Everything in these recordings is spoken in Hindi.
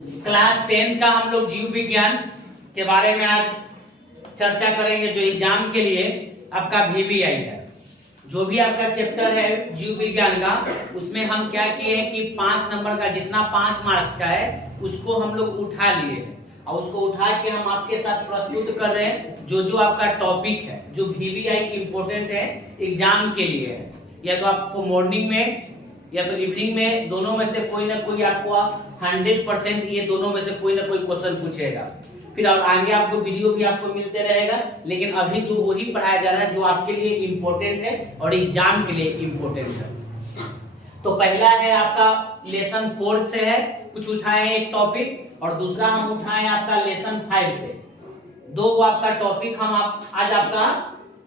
क्लास 10 का हम लोग जीव विज्ञान के बारे में आज चर्चा करेंगे। जो एग्जाम के लिए आपका VVI है, जो भी आपका चैप्टर है जीव विज्ञान का, उसमें हम क्या किए हैं कि 5 नंबर का जितना 5 मार्क्स का है उसको हम लोग उठा लिए हैं और उसको उठा के हम आपके साथ प्रस्तुत कर रहे हैं। जो जो आपका टॉपिक है जो VVI इम्पोर्टेंट है एग्जाम के लिए है, या तो आपको मॉर्निंग में या तो इवनिंग में, दोनों में से कोई ना कोई आपको 100% ये दोनों में से कोई ना कोई क्वेश्चन पूछेगा। फिर और आगे आपको वीडियो भी आपको मिलते रहेगा, लेकिन अभी जो वही पढ़ाया जा रहा है जो आपके लिए इम्पोर्टेंट है और एग्जाम के लिए इम्पोर्टेंट है। तो पहला है आपका लेसन 4 से है, कुछ उठाए हैं एक टॉपिक, और दूसरा हम उठाए आपका लेसन 5 से। दो आपका टॉपिक हम आज आपका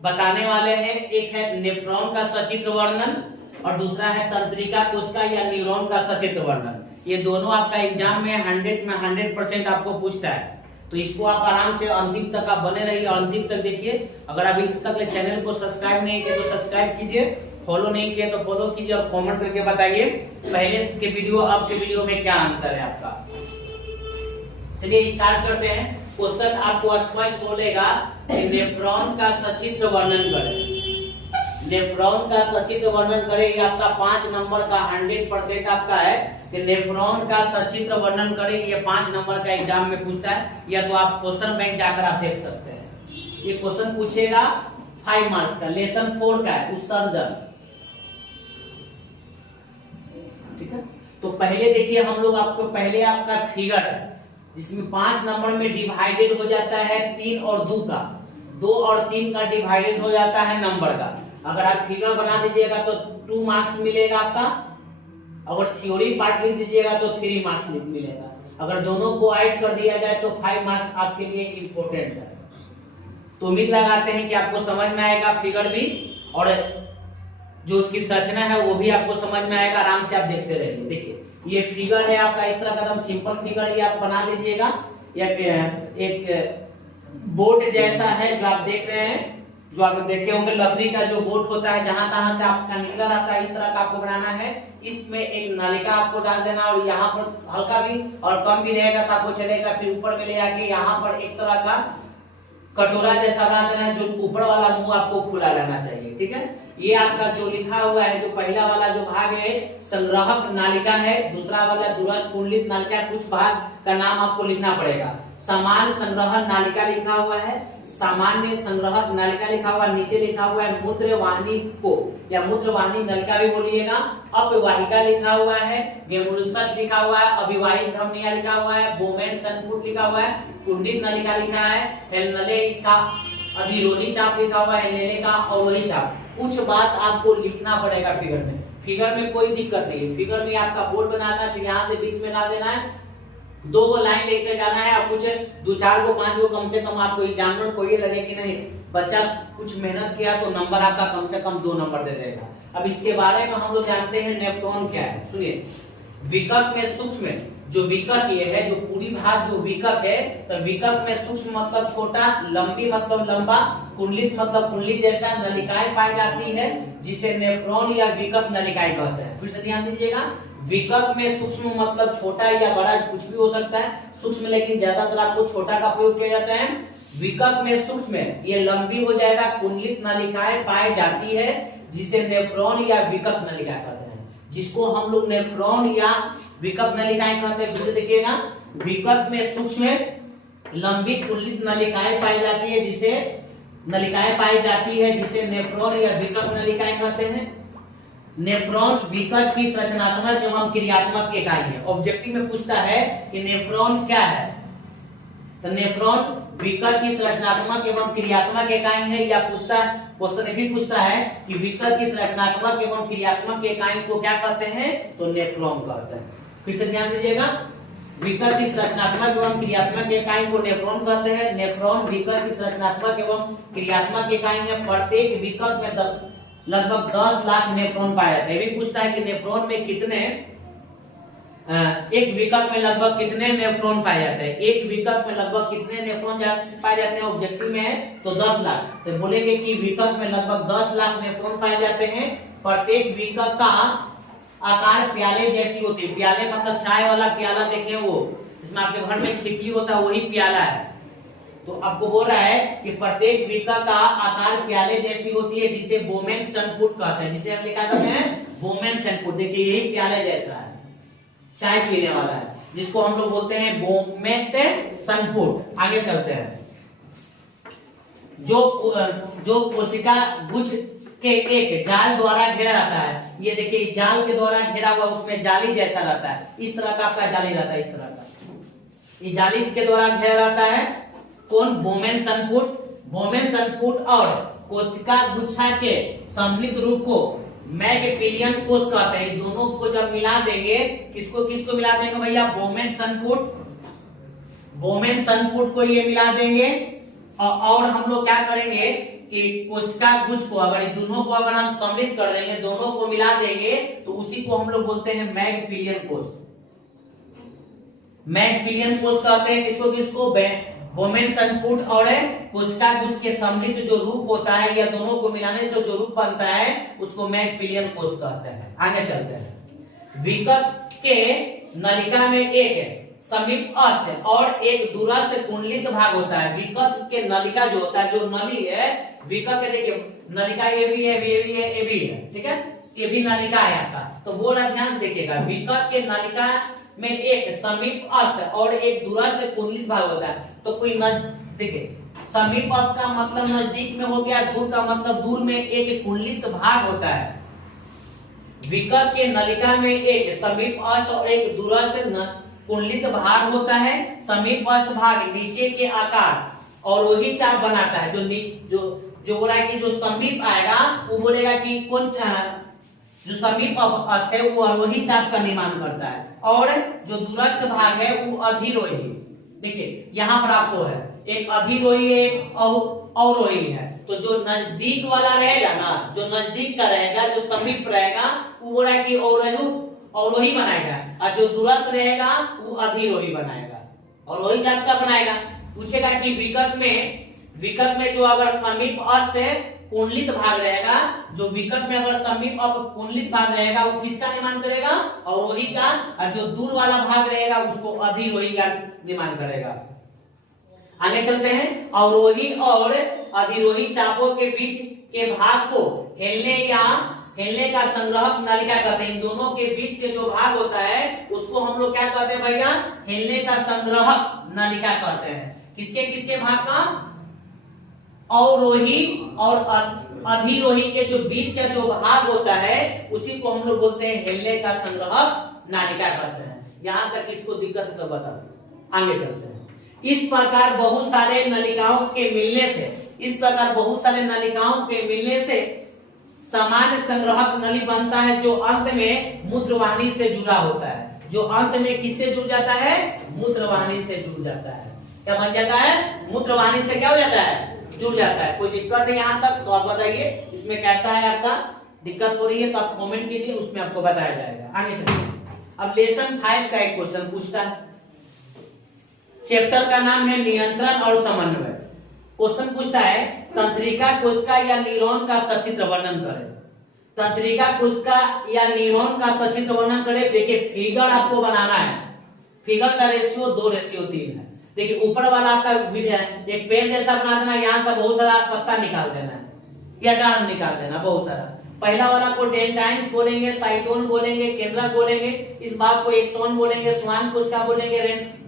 बताने वाले हैं। एक है नेफ्रॉन का सचित्र वर्णन और दूसरा है तंत्रिका कोशिका या न्यूरॉन का सचित्र वर्णन। ये दोनों आपका एग्जाम में 100% आपको पूछता है, तो इसको आप आराम से अंतिम तक आप बने रहिए और अंतिम तक देखिए। अगर अभी तक चैनल को सब्सक्राइब नहीं किया तो सब्सक्राइब कीजिए, फॉलो नहीं किया तो फॉलो कीजिए और कमेंट करके बताइए पहले के वीडियो अब के वीडियो में क्या अंतर है आपका। चलिए स्टार्ट करते हैं। क्वेश्चन आपको स्पष्ट बोलेगा कि नेफ्रॉन का सचित्र वर्णन करें। नेफ्रॉन का सचित्र वर्णन करें, ये आपका 5 नंबर का 100% आपका है कि नेफ्रॉन का सचित्र वर्णन करें। ये 5 नंबर का एग्जाम में पूछता है, या तो आप क्वेश्चन बैंक जाकर आप देख सकते हैं। ये क्वेश्चन पूछेगा 5 मार्क्स का, लेसन 4 का है, उत्सर्जन। ठीक है, तो पहले देखिए हम लोग आपको पहले आपका फिगर है जिसमें 5 नंबर में डिवाइडेड हो जाता है 3 और 2 का, 2 और 3 का डिवाइडेड हो जाता है नंबर का। अगर आप फिगर बना दीजिएगा तो 2 मार्क्स मिलेगा आपका, अगर थ्योरी पार्ट लिख दीजिएगा तो 3 मार्क्स मिलेगा। अगर दोनों को ऐड कर दिया जाए तो 5 मार्क्स आपके लिए इंपॉर्टेंट है। तो उम्मीद लगाते हैं कि आपको समझ में आएगा फिगर भी, और जो उसकी संरचना है वो भी आपको समझ में आएगा। आराम से आप देखते रहिए। देखिए ये फिगर है आपका, इस तरह का एकदम सिंपल फिगर ये आप बना लीजिएगा। या एक बोर्ड जैसा है जो आप देख रहे हैं, जो आप देखे होंगे लकड़ी का जो बोर्ड होता है, जहां तहां से आपका निकला रहता है, इस तरह का आपको बनाना है। इसमें एक नलिका आपको डाल देना और यहाँ पर हल्का भी और कम भी रहेगा तो आपको चलेगा। फिर ऊपर में ले आके यहाँ पर एक तरह का कटोरा जैसा बना देना है, जो ऊपर वाला मुंह आपको खुला रहना चाहिए। ठीक है, ये आपका जो लिखा हुआ है, जो पहला वाला जो भाग है संग्राहक नालिका है, दूसरा वाला दूरस्थ कुंडलित नालिका, कुछ भाग का नाम आपको लिखना पड़ेगा। सामान्य संग्रहण नालिका लिखा हुआ है, सामान्य संग्रहक नालिका लिखा हुआ, नीचे लिखा हुआ है मूत्रवाहिनी को या मूत्रवाहिनी नलिका भी बोलिएगा। अपवाहिका लिखा हुआ है, गेमुलसस लिखा हुआ है, अभिवाहित धमनिया लिखा हुआ है, बोमेन संपुट लिखा हुआ है, कुंडित नलिका लिखा है, हेलनले का अधिरोही चाप लिखा हुआ है, हेलने का अवरोही चाप। कुछ बात आपको लिखना पड़ेगा फिगर में। फिगर में कोई दिक्कत नहीं है, फिगर में आपका बोर्ड बनाना है, फिर यहाँ से बीच में ला देना है, 2 लाइन लिखते जाना है। और कुछ 2, 4 को 5 को कम से कम आपको एग्जामिनर को ये लगे कि नहीं बच्चा कुछ मेहनत किया तो नंबर आपका कम से कम 2 नंबर दे देगा। अब इसके बारे में हम लोग जानते हैं नेफ्रॉन क्या है। सुनिए, विकक में सूक्ष्म, जो विकक ये है, जो पूरी भाग जो विकक है, तो विकक में सूक्ष्म मतलब छोटा, लंबी मतलब लंबा, कुंडलित मतलब कुंडलित जैसा नलिकाएं पाई जाती है, जिसे नेफ्रॉन या विकक नलिकाएं कहते हैं। फिर से ध्यान दीजिएगा, विकक में सूक्ष्म मतलब छोटा या बड़ा कुछ भी हो सकता है, सूक्ष्म लेकिन ज्यादातर आपको छोटा का प्रयोग किया जाता है। विकक में सूक्ष्म ये लंबी हो जाएगा, कुंडलित नलिकाएं पाई जाती है, जिसे नेफ्रॉन या विकक नलिका कहते हैं, जिसको हम लोग नेफ्रॉन या विकक नलिकाएं कहते हैं। फिर से देखिएगा, विकक में सूक्ष्म लंबी कुंडलित नलिकाएं पाई जाती है, जिसे नलिकाएं पाई जाती है, जिसे नेफ्रॉन या विकक नलिकाएं कहते हैं। नेफ्रॉन विकक की संरचनात्मक एवं क्रियात्मक इकाई है। ऑब्जेक्टिव में पूछता है कि नेफ्रॉन क्या है, तो नेफ्रॉन विकक की संरचनात्मक एवं क्रियात्मक इकाई है। या पूछता है, क्वेश्चन भी पूछता है कि विकक की संरचनात्मक एवं क्रियात्मक इकाई को क्या कहते हैं, तो नेफ्रॉन कहते हैं। फिर से ध्यान दीजिएगा, विकक की संरचनात्मक एवं क्रियात्मक इकाई को नेफ्रॉन कहते हैं। नेफ्रॉन विकक की संरचनात्मक एवं क्रियात्मक इकाई है। प्रत्येक विकक में लगभग 10 लाख नेफ्रॉन पाए जाते हैं। भी पूछता है कि नेफ्रॉन में कितने, एक विकक में लगभग कितने नेफ्रॉन पाए जाते हैं, एक विकक में लगभग कितने नेफ्रॉन पाए जाते हैं। ऑब्जेक्टिव में है तो 10 लाख, तो बोलेंगे कि विकक में लगभग 10 लाख नेफ्रॉन पाए जाते हैं। प्रत्येक विकक का आकार प्याले जैसी होती है। प्याले मतलब चाय वाला प्याला देखे वो, इसमें आपके घर में छिपली होता है वही प्याला है। तो आपको बोल रहा है कि प्रत्येक वृक्का का आकार प्याले जैसी होती है, जिसे बोमेन सनपुट कहते हैं, जिसे हम क्या कहते हैं, बोमेन सनपुट। देखिए यही प्याले जैसा है, चाय पीने वाला है, जिसको हम लोग बोलते हैं बोमेट सनपुट। आगे चलते हैं। जो कोशिका गुच्छ के एक जाल द्वारा घेरा रहता है, ये देखिए जाल के द्वारा घेरा हुआ, उसमें जाली जैसा रहता है, इस तरह का आपका जाली रहता है, इस तरह का ये जाली के द्वारा घेरा रहता है। कौन, बोमेन सनपुट। बोमेन सनपुट और कोशिका गुच्छा के सम्मिलित रूप को मैगपिलियन कोश कहते हैं। दोनों को जब मिला देंगे, किसको किसको मिला देंगे भैया, बोमेन सनपुट को ये मिला देंगे। और हम लोग क्या करेंगे कि कोशिका गुच्छ को अगर दोनों को अगर हम सम्मिलित कर देंगे, दोनों को मिला देंगे, तो उसी को हम लोग बोलते हैं मैगपिलियन कोश। मैगपिलियन कोश कहते हैं किसको किसको, बोमेन सनपुट और कोशिका गुच्छ के सम्मिलित जो रूप होता है, या दोनों को मिलाने से जो रूप बनता है उसको मैगपिलियन कोश कहते हैं। आगे चलते हैं। विकट के नलिका में एक समीपस्थ और एक दूरस्थ कुंडलित भाग होता है। विकट के नलिका जो होता है, जो नली है विकट के, देखिए नलिका ये भी है, ये भी है, ये भी है, ठीक है, ये भी नलिका है आपका। तो बोल रहा ध्यान से देखिएगा, विकट के नलिका में एक समीपस्थ और एक दूरस्थ कुंडलित भाग होता है। तो कोई देखिए समीप का मतलब नजदीक में हो गया, दूर का मतलब दूर में एक कुंडलित भाग होता है। विकट के नलिका में एक समीपस्थ और एक दूरस्थ कुंडलित भाग होता है। समीपस्थ भाग नीचे के आकार और वही चाप बनाता है। जो बोला है कि जो समीप आएगा वो बोलेगा कि कौन, जो समीप अस्थ है वो वही चाप का निर्माण करता है, और जो दूरस्थ भाग है वो अधिरोही। देखिए यहाँ पर आपको है एक अधिरोही है, एक अवरोही है। तो जो नजदीक वाला रहेगा ना, जो नजदीक का रहेगा, जो समीप रहेगा, वो बोला है कि अवरोही बनाएगा, और जो दूरस्थ रहेगा वो अधिरोही बनाएगा। और वही जाप का बनाएगा। पूछेगा कि विकट में जो अगर समीप अस्थ कुंडलित भाग रहेगा, जो विकट में अगर समीप कुंडलित भाग रहेगा वो किसका निर्माण करेगा, अवरोही का, और जो दूर वाला भाग रहेगा उसको अधिरोही का निर्माण करेगा। आगे चलते हैं। अवरोही और अधिरोही चापों के बीच के भाग को हिलने का संग्रहक नलिका कहते हैं। इन दोनों के बीच के जो भाग होता है उसको हम लोग क्या कहते हैं भैया, हिलने का संग्रहक नलिका कहते हैं। किसके किसके भाग का, अवरोही और अधिरोही के जो बीच का जो भाग होता है उसी को हम लोग बोलते हैं हिलने का संग्रहक नलिका कहते हैं। यहां तक किसको दिक्कत है तो बताओ, आगे चलते हैं। इस प्रकार बहुत सारे नलिकाओं के मिलने से सामान्य संग्रहक नली बनता है, जो अंत में मूत्रवाहिनी से जुड़ा होता है। जो अंत में किससे जुड़ जाता है, मूत्रवाहिनी से जुड़ जाता है। क्या बन जाता है, मूत्रवाहिनी से क्या हो जाता है, जुड़ जाता है। कोई दिक्कत है यहाँ तक तो आप बताइए, इसमें कैसा है आपका, दिक्कत हो रही है तो आप कमेंट कीजिए, उसमें आपको बताया जाएगा। आगे चलिए। अब लेसन 5 का एक क्वेश्चन पूछता है। चैप्टर का नाम है नियंत्रण और समन्वय। क्वेश्चन पूछता है तंत्रिका कोशिका या न्यूरॉन का सचित्र वर्णन करें। तंत्रिका कोशिका या न्यूरॉन का सचित्र वर्णन करें। देखिए फिगर आपको बनाना है, फिगर का रेशियो 2:3 है। देखिए ऊपर वाला आपका वीडियो है, एक पेड़ जैसा बना देना, यहाँ से बहुत सारा पत्ता निकाल देना है या डाल निकाल देना बहुत सारा। पहला वाला को डेंटाइन्स बोलेंगे, साइटोन बोलेंगे, केंद्रक बोलेंगे, इस भाग को एक्सोन बोलेंगे, स्वान कोशिका बोलेंगे,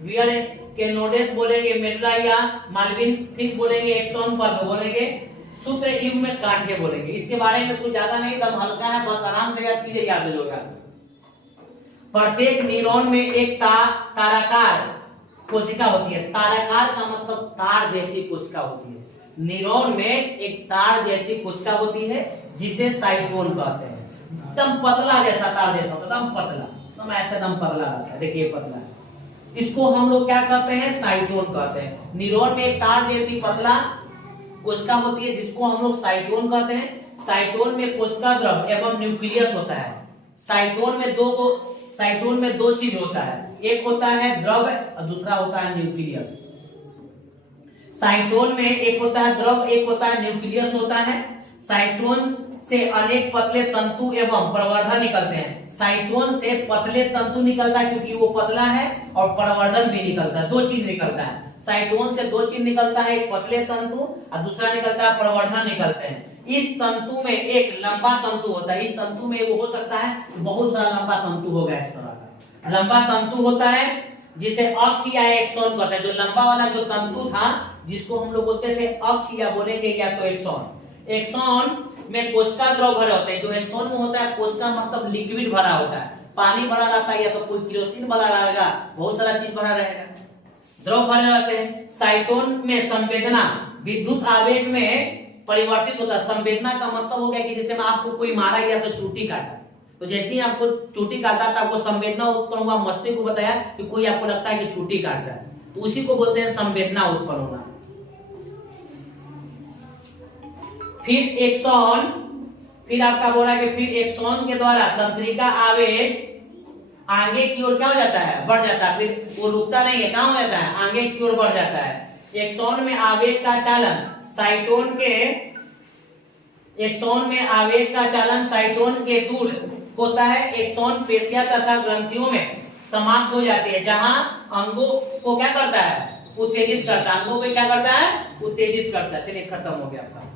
वियर के नोडेस बोलेंगे, मेडुला या माल्विन थिक बोलेंगे, एक्सोन पर्व बोलेंगे, सूत्र युग में कांठे बोलेंगे। इसके बारे में कुछ ज्यादा नहीं, दम हल्का है, बस आराम से याद कीजिए, याद हो जाएगा। प्रत्येक न्यूरॉन में एक ताराकार कोशिका होती है। ताराकार का मतलब तार जैसी कोशिका होती है। न्यूरॉन में एक तार जैसी कोशिका होती है जिसे साइटोन कहते हैं। एकदम पतला जैसा तार जैसा होता है, एकदम पतला, एकदम ऐसे एकदम पतला रहता है। देखिए पतला है, इसको हम लोग क्या कहते हैं, साइटोन कहते हैं। न्यूरॉन में एक तार जैसी पतला कोशिका होती है जिसको हम लोग साइटोन कहते हैं। साइटोन में कोशिका द्रव एवं न्यूक्लियस होता है। साइटोन में दो चीज होता है, एक होता है द्रव और दूसरा होता है न्यूक्लियस। साइटोन में एक होता है द्रव, एक होता है न्यूक्लियस होता है। साइटोन से अनेक पतले तंतु एवं प्रवर्धन निकलते हैं। साइटोन से पतले तंतु निकलता है क्योंकि वो पतला है, और प्रवर्धन भी निकलता है, दो चीज निकलता है। साइटोन से दो चीज निकलता है, एक पतले तंतु और दूसरा निकलता है प्रवर्धन निकलते हैं। इस तंतु में एक लंबा तंतु होता है, इस तंतु में वो हो सकता है बहुत सारा लंबा तंतु होगा, इस तरह का लंबा तंतु होता है जिसे अक्ष या एक्सॉन कहते हैं। जो लंबा वाला जो तंतु था जिसको हम लोग बोलते थे अक्ष या बोलेंगे या तो एक्सॉन। एक्सॉन में कोशिका द्रव भरे होते हैं। जो एक्सॉन में होता है कोशिका मतलब लिक्विड भरा होता है, पानी भरा रहता है या तो कोई केरोसिन भरा रहेगा, बहुत सारा चीज भरा रहेगा, द्रव भरे रहते हैं। साइटोन में संवेदना विद्युत आवेग में परिवर्तित होता है। संवेदना का मतलब हो गया कि जैसे मैं आपको कोई मारा गया तो चोटी काटा, तो जैसे ही आपको चोटी काटा था आपको संवेदना उत्पन्न हुआ, मस्तिष्क को बताया कि कोई आपको लगता है कि चोटी काट रहा है, तो उसी को बोलते हैं संवेदना उत्पन्न होना। फिर एक्सॉन, फिर आपका बोल रहा है कि फिर एक्सॉन के द्वारा तंत्रिका आवेग आगे की ओर क्या हो जाता है, बढ़ जाता है। फिर वो रुकता नहीं है, कहां हो जाता है, आगे की ओर बढ़ जाता है। एक्सॉन में आवेग का चालन साइटोन के, एक्सॉन में आवेग का चालन साइटोन के दूर होता है। एक्सॉन पेशियां तथा ग्रंथियों में समाप्त हो जाती है, जहां अंगों को क्या करता है, उत्तेजित करता है। अंगों को क्या करता है, उत्तेजित करता है। चलिए खत्म हो गया आपका।